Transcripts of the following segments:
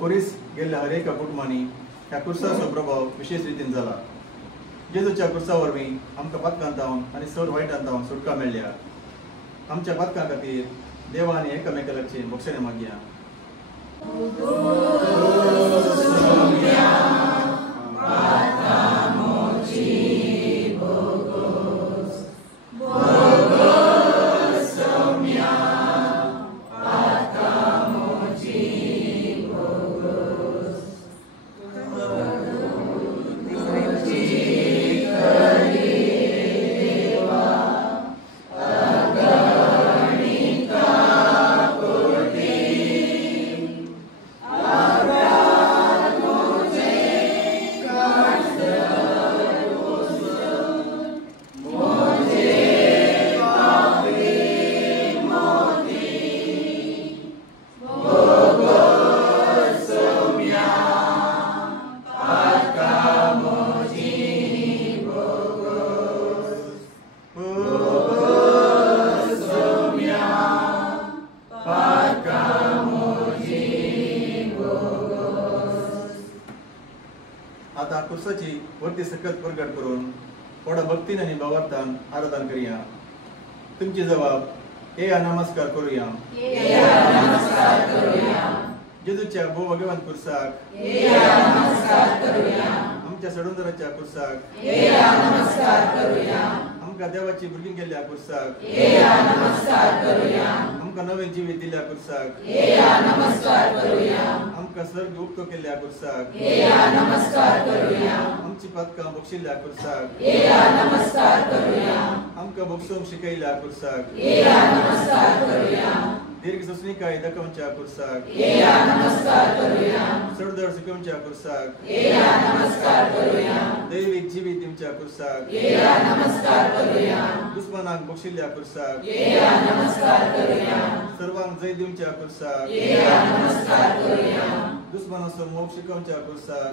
खोरीस गेल्या हर एका कुटुंबांनी ह्या कुर्साचो प्रभाव विशेष रितीन जाला. जेजूच्या कुर्सा वरवीं आमकां पातकांतावन आनी सर वायटांतावन सुटका मेळ्ळ्या. आमच्या पातकां खातीर देवान एकामेकाची बक्षणे मागया. आता कुर्साची वरती सकत प्रगट करून थोडा भक्तीन आणि भावार्थान आराधन करूया. तुमची जबाब या नमस्कार करूया. जेजूच्या भोवगेवान कुर्साक आमच्या सडुंदराच्या कुर्साक आमकां देवाची भुरगीं केल्ल्या कुर्साक आमकां नवें जिवीत दिल्ल्या कुर्साक आमकां सर्ग उक्तो केल्ल्या कुर्साक आमची पदकां बक्षिल्ल्या कुर्साक आमकां बक्षोवंक शिकयल्या कुर्साक दीर्घ सोसणीकाय दाखोवच्या कुर्साक चडदड शिकोवच्या कुर्साक दैवीक जिवीत दिवच्या कुर्साक दुस्मनांक बक्षिल्ल्या कुर्साक सर्वांक जय दिवच्या कुर्साक दुस्मनाचो मोग शिकोवच्या कुर्साक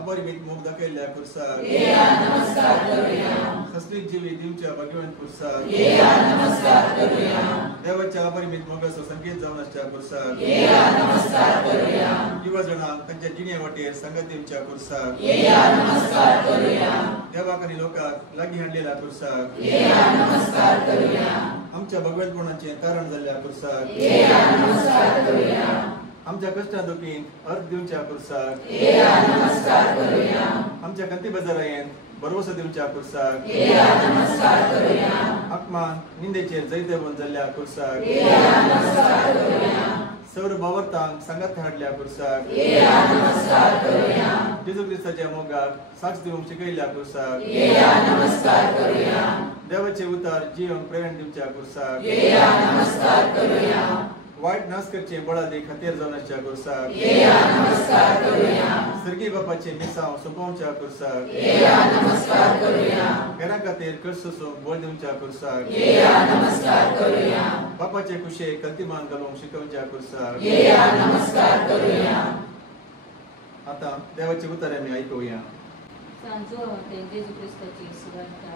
अपरिमीत मोग दाखयल्ल्या कुर्साक सस्त्रीक जिवीत दिवच्या भाग्यवंत कुर्साक देवाच्या अपरिमीत मोगाचो संकेत जावन आसच्या कुर्साक युवा जणांक तांच्या जिणे वाटेर संगत दिवच्या कुर्साक देवाक आनी लोकांक लागीं हाडलेल्या कुर्साक आमच्या भगवंतपणाचें तारण जाल्ल्या कुर्साक आमच्या कश्टा दुखींत अर्थ दिवच्या कुर्साक आमच्या कंती बाजारायेंत भरवसो दिवच्या कुर्साक आत्मान निंदेचेर जैत देवून जाल्ल्या कुर्साक सौर भावार्थांक सांगात हाडल्या कुर्साक जेजू क्रिस्ताच्या मोगाक साक्ष दिवंक शिकयल्या कुर्साक देवाचे उतार जिवंक प्रेरण दिवच्या कुर्साक वायट नाश करचे बळादे खातीर जावन आसच्या कुर्साक सर्गी बापाचे मिसांव सोंपोवच्या कुर्साक घरा खातीर कर्सो बळ दिवच्या कुर्साक बापाचे कुशे कल्तीमान घालूंक शिकोवच्या कुर्साक आता देवाचे उतार आमी आयकुया. सांजो हांवें जेजू क्रिस्ताची सुवार्ता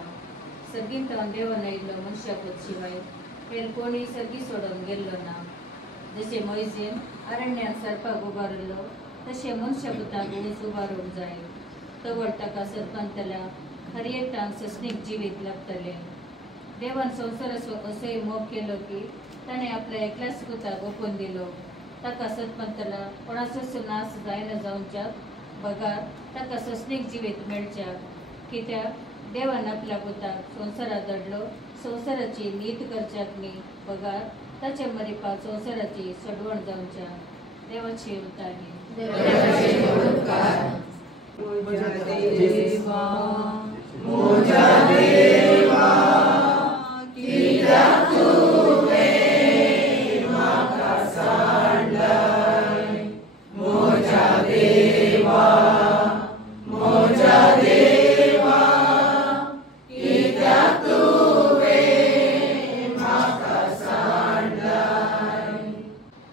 सर्गींत देवान आयिल्लो मनशापद शिवाय हेर कोणी सर्गी सोडून गेल्लो ना. जशे मोइजेन अरण्यात सर्पाक उबारलो तशें मनशापुताक उंच उबारूंक जाय. तवड ताका सर्पांतल्या खरी एकटांक सस्नीक जिवीत लागतलें. देवान संवसाराचो असोय मोग केलो की ताणें आपल्या एकल्याच पुताक ओपून दिलो. ताका सतमंतला कोणाचोच नाश जायना जावच्या बगार ताका सस्नीक जिवीत मेळच्या. कित्याक देवान आपल्या पुताक संवसारात धाडलो संवसाराची नीत करच्याक न्ही बगार ताचे मरिपाक संवसाराची सडवण जावच्या. देवाची उतारी.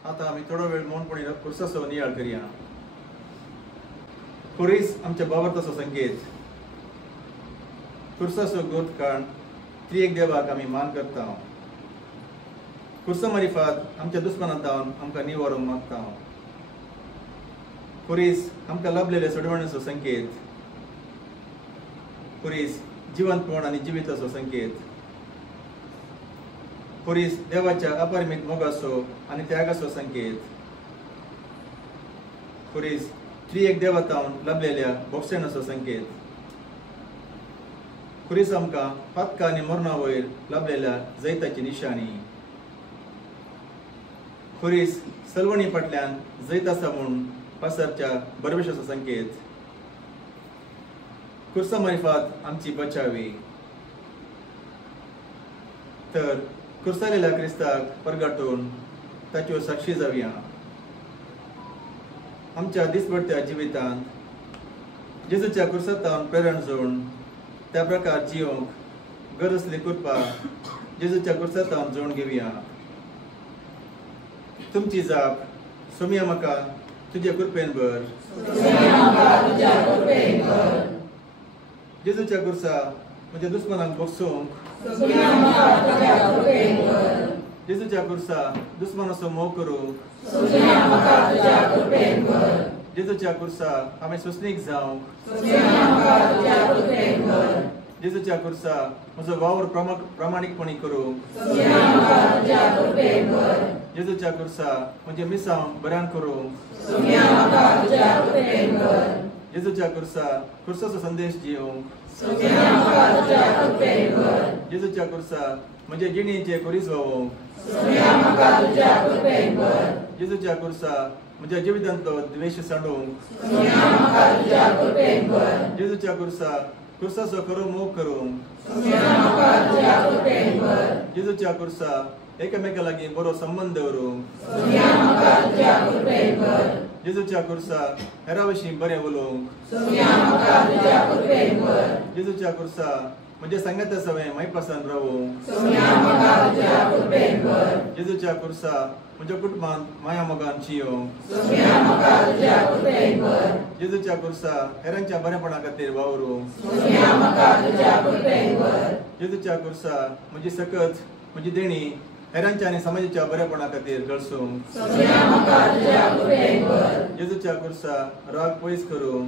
आता आम्ही थोडा वेळ मौनपणी खुर्सासो नियाळ करूया. खुरीस आमच्या बाबरताचो संकेत. खुर्सासो गोत काण त्रिएक देवाक आमी मान करता. खुर्सा मारिफात आमच्या दुस्मानांतावन आमकां निवारूंक मागता. खुरीस आमकां लाभलेले सोडवणेचो संकेत. खुरीस जिवंतपण आनी जिविताचो संकेत. खुरीस देवाच्या अपरिमीत मोगाचो आनी त्यागाचो संकेत. खुरीस त्रिएक देवातावन लाभलेल्या भोगसणाचो संकेत. खुरीस आमकां पातका आनी मरणा वयर लाभलेल्या जैताची निशाणी. खुरीस सलवणी फाटल्यान जैत आसा म्हूण पासरच्या बरवेशाचो संकेत. खुर्सा मारिफात आमची बचावी. तर खुर्सालेल्या क्रिस्ताक परगटून ताच्यो साक्षी जावया. आमच्या दिसपट्ट्या जिवितांत जेजूच्या खुर्सातावन प्रेरण जोडून त्या प्रकार जियोंक गरज असली कृपा जेजूच्या खुर्सातावन जोडून घेवया. तुमची जाप सोमिया म्हाका तुजे कृपेन भर. जेजूच्या खुर्सा म्हज्या दुस्मनांक बोगसूंक. जेजूच्या खुर्सा दुस्मनाचो मोग करूंक. जेजूच्या खुर्सा आमी सुस्नीक जावंक. जेजूच्या खुर्सा म्हजो वावर प्रामाणीकपणी करूंक. जेजूच्या खुर्सा म्हणजे मिसांव बऱ्यान करूंक. जेजूच्या खुर्सा खुर्साचो संदेश दिवंक. जेजूच्या खुर्सा म्हणजे जिणेचे खुरीस व्हावंक. जेजूच्या खुर्सा म्हज्या जिवितांतलो द्वेश सांडूंक. जेजूच्या खुर्सा खुर्साचो खरो मोग करूंक. जेजूच्या खुर्सा एकामेका लागीं बरो संबंद दवरूंक. जेजूच्या खुर्सा हेरा विशीं बरें उलोवंक. जेजूच्या खुर्सा म्हणजे सांगाता सवय मायपासान रावूंक. जेजूच्या खुर्सा म्हज्या कुटुंबांत माया मोगान जियोंक. जेजूच्या खुर्सा हेरांच्या बरेपणा खातीर वावरूंक. जेजूच्या खुर्सा म्हजी सकत म्हजी देणी हेरांच्या आनी समाजाच्या बरेपणा खातीर गळसूंक. जेजूच्या खुर्सा राग पयस करूंक.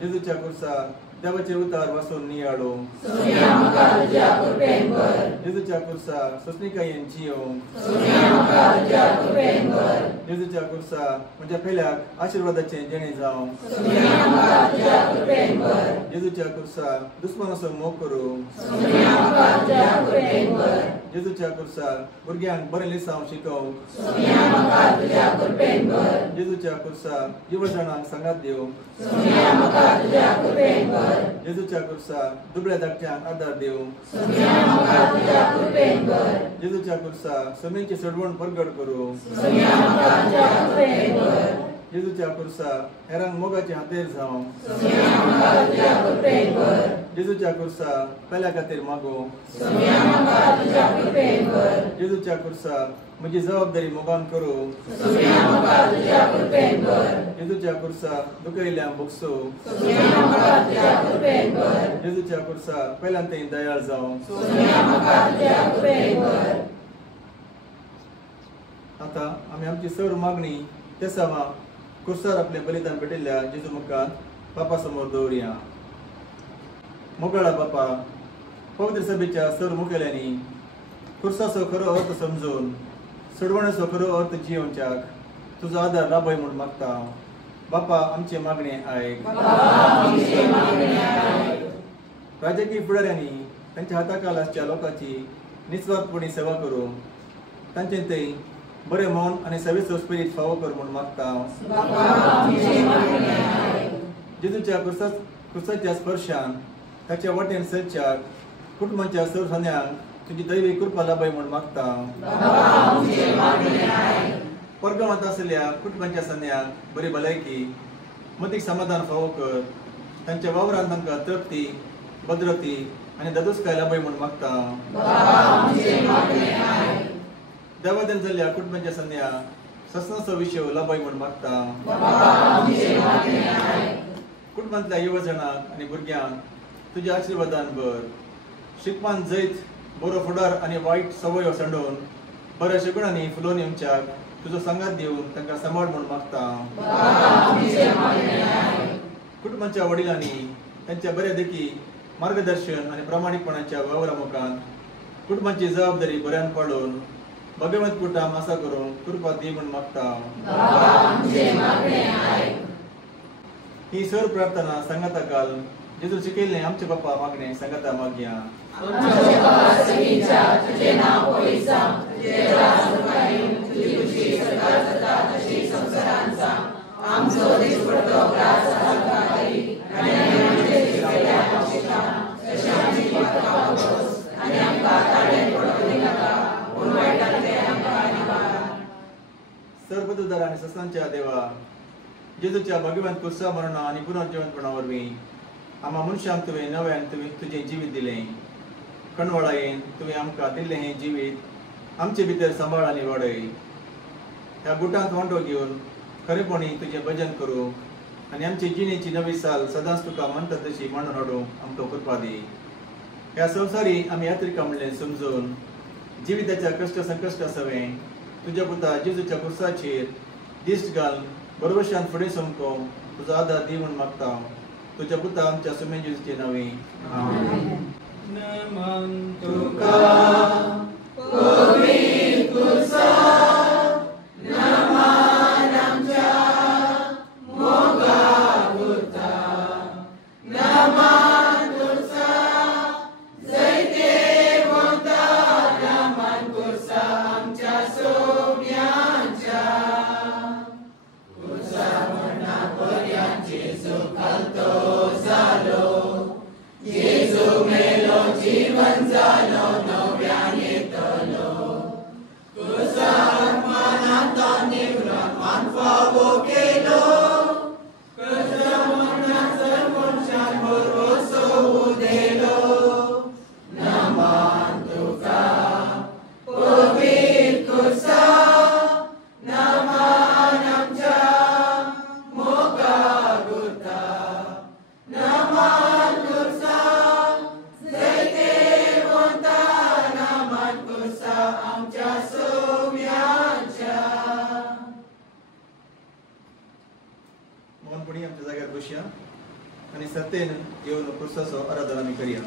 जेजूच्या खुर्सा देवाचे उतार वाचून नियाळोवंक. जेजूच्या खुर्सा सोसणीकायेन जियोवंक. जेजूच्या खुर्सा म्हज्या फेल्याक आशिर्वादाचें जेणे जावंक. जेजूच्या खुर्सा दुस्मनाचो मोग करूंक. जेजूच्या खुर्सा भुरग्यांक बरें लिसांव शिकोवंक. जेजूच्या खुर्सा युवजणांक सांगात दिवंक. जेजूच्या खुर्सा दुबळ्या धाकट्यांक आदार दिवंक. जेजूच्या खुर्सा समेची सडवण परगट करूंक. जेजूच्या खुर्सा हेरांक मोगाचे हातेर जावंक. जेजूच्या खुर्सा पेल्या खातीर मागोवंक. जेजूच्या खुर्सा म्हजी जबाबदारी मोगान करूंक. जेजूच्या खुर्सा दुखयल्यांक भोगसूंक. जेजूच्या खुर्सा पेल्यान थंय दयाळ जावंक. आता आमी आमची सर्व मागणी त्या सवा खुर्सार आपले बलिदान पेटयल्ल्या जेजू मुखार बापा समोर दवरया. मोगळा बापा, पवित्र सभेच्या सर्व मुखेल्यांनी खुर्साचो खरो अर्थ समजून सोडवण्याचो खरो अर्थ जियोवच्याक तुजो आदार लाभय म्हूण मागता बापा आमचे मागणे आयक राजकीय फुडाऱ्यांनी तांच्या हाताखाल आसच्या लोकांची निस्वार्थपणी सेवा करूं तांचे ते बरे मन आनी सवेचो स्पिरीट फावो कर म्हूण मागता जेजूच्या क्रुसाच्या स्पर्शान ताच्या वाटेन चलच्याक कुटुंबाच्या सर्वसान्यांक तुजी दैवी कृपा लाभय म्हूण मागता परगमांत आसलेल्या कुटुंबाच्या सन्यांक बरी भलायकी मतीक समाधान फावो कर तांच्या वावरांत तांकां तृप्ती भद्रती आनी दादोसकाय लाभय म्हूण मागता देवादेन जाल्ल्या कुटुंबाच्या सन्यांक ससनाचो विशय लाभय म्हूण मागता कुटुंबांतल्या युवजनांक आनी भुरग्यांक तुज्या आशिर्वादान भर शिकपान जैत बरो फुडार आनी वायट सवयो सांडून बऱ्या शगुणांनी फुलोवन येवच्याक तुजो सांगात दिवन तांकां सांबाळ म्हूण मागता कुटुंबाच्या वडिलांनी तांच्या बऱ्या देखी मार्गदर्शन आनी प्रामाणीकपणाच्या वावरा मुखांत कुटुंबाची जबाबदारी बऱ्यान पाळून भगवंत कुटाम आसा करून कृपा दी म्हूण मागता ही सर प्रार्थना सांगाता काल जेजू शिकयल्लें आमचे बापा मागणें सांगाता मागया सर्वदुदार आनी ससांच्या देवा जेजूच्या भगवंत कुर्सा मरणा आनी पुनर्जीवनपणा वरवीं आम्हा मनशांक तुवें नव्यान तुजें जिवीत दिलें कणवळायेन तुवें आमकां दिल्लें हें जिवीत आमचे भितर सांबाळ आनी वाडय ह्या गुटांत वांटो घेवन खरेपणी तुजें भजन करूं आनी आमची जिणेची नवी साल सदांच तुका म्हणटा तशी मांडून हाडूंक आमकां कृपा दी ह्या संवसारी आमी यात्रिका म्हणलें समजून जिविताच्या कश्ट संकश्ट सवें तुज्या पुता जेजूच्या कुर्साचेर दिश्ट घाल बरोबरशान फुडें समकोवंक तुजो आदार दी म्हूण मागता तुज्या पुता आमच्या सुमेन जेजूचे नांवे आमेन. नमन तुका पवित्र कुर्सा नमन आमच्या मोगा गुरता नमन कुर्सा जैते वंता नमन कुर्सा आमच्या सोम्यांच्या कुर्सा म्हणा पर्यांचे सुखालतो जालो जेजू मेलो जीवन जालो नव्यान येतलो कुर्सा आत्मानांता निव्रमान फावो केलो कुर्सा म्हणा सर्वशान भरवसो उदेलो नमन तुका पवित्र कुर्सा नमन आमच्या मोगा गुरता नमन कुर्सा जैते वंता नमन कुर्सा आमच्या सोम्यांच्या मोहनपणी आमच्या जाग्यार बसया आनी सत्तेन येवन कुर्साचो आराधना आमी करया.